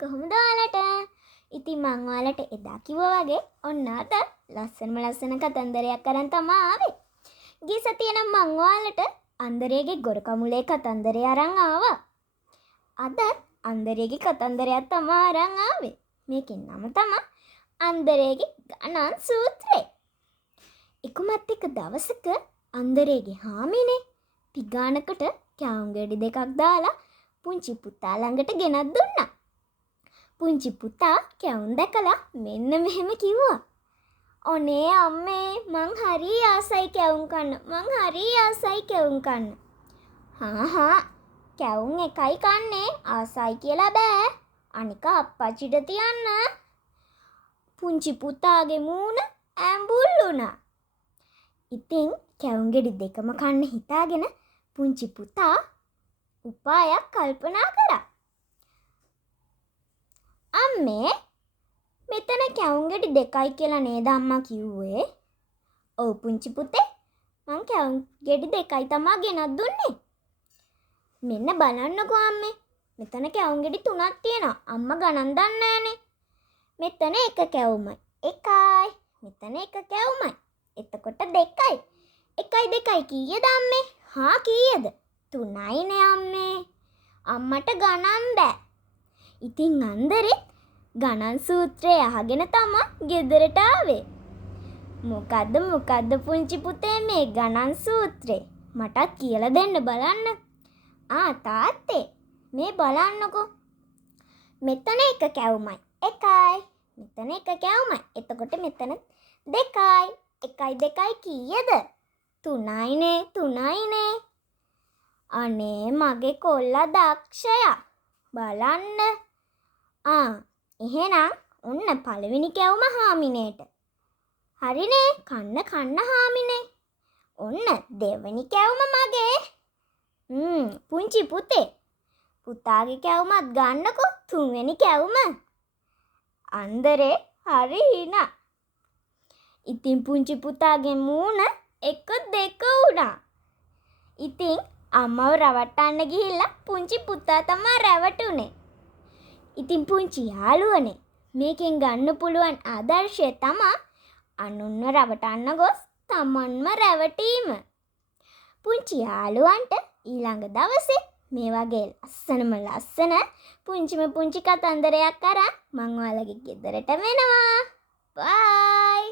කොහොමද ඔයාලට? ඉතින් මං ඔයාලට එදා කිව්වා වගේ ඔන්න අද ලස්සන කතන්දරයක් අරන් තමයි ආවේ. ගිය සතියේ නම් මං ඔයාලට අන්දරේගේ ගොරකමුලේ කතන්දරය අරන් ආවා. අද අන්දරේගේ කතන්දරයක් තමයි අරන් ආවේ. මේකේ නම තමයි අන්දරේගේ ගණන් සූත්‍රය. එකුමත් එක දවසක අන්දරේගේ හාමිනේ පිගානකට කැවුම් ගෙඩි දෙකක් දාලා පුංචි පුතා ළඟට ගෙනත් දුන්නා. පුංචි පුතා කැවුම් දැකලා මෙන්න මෙහෙම කිව්වා. "ඔනේ අම්මේ මං හරි ආසයි කැවුම් කන්න. මං හරි ආසයි කැවුම් කන්න." "හා කැවුම් එකයි කන්නේ ආසයි කියලා බෑ. අනික අප්පච්චිට තියන්න." පුංචි පුතාගේ මූණ ඇඹුල් වුණා. ඉතින් කැවුම් ගෙඩි දෙකම කන්න හිතාගෙන පුංචි පුතා උපායක් කල්පනා කරා. "අම්මේ මෙතන කැවුම් ගෙඩි දෙකයි කියලා නේද අම්මා කිව්වේ?" "ඔව් පුංචි පුතේ. මං කැවුම් ගෙඩි දෙකයි තමා ගෙනත් දුන්නේ." "මෙන්න බලන්නකෝ අම්මේ. මෙතන කැවුම් ගෙඩි තුනක් තියෙනවා. අම්මා ගණන් දන්නේ නැහනේ. මෙතන එක කැවුමයි. එකයි. මෙතන එක කැවුමයි. එතකොට දෙකයි. එකයි දෙකයි කීයද අම්මේ?" "හා කීයද?" "3යිනේ අම්මේ. අම්මට ගණන් බෑ." ඉතින් අන්දරෙත් ගණන් සූත්‍රය අහගෙන තමා ගෙදරට ආවේ. මොකද්ද පුංචි පුතේ මේ ගණන් සූත්‍රය? මටත් කියලා දෙන්න බලන්න." තාත්තේ මේ බලන්නකෝ. මෙතන එක කැවුමයි. එකයි. මෙතන එක කැවුමයි. එතකොට මෙතන දෙකයි. එකයි දෙකයි කීයද? 3යිනේ. අනේ මගේ කොල්ලා දක්ෂයා. බලන්න. එහෙනම් ඔන්න පළවෙනි කැවුම හාමිනේට. හරිනේ කන්න හාමිනේ. ඔන්න දෙවෙනි කැවුම මගේ. පුංචි පුතේ. පුතාගේ කැවුමත් ගන්නකෝ තුන්වෙනි කැවුම. අන්දරේ හරි හිනා. ඉතින් පුංචි පුතාගේ මූණ එක දෙක වුණා. ඉතින් අම්මව රවට්ටන්න ගිහිල්ලා පුංචි පුතා තමයි රැවටුනේ. ඉතින් පුංචි යාළුවනේ මේකෙන් ගන්න පුළුවන් ආදර්ශය තමයි අනුන්ව රවටන්න ගොස් තමන්ම රැවටීම. පුංචි යාළුවන්ට ඊළඟ දවසේ මේ වගේ ලස්සන පුංචි කතන්දරයක් අරන් මං ඔයාලගේ ගෙදරට වෙනවා. බයි.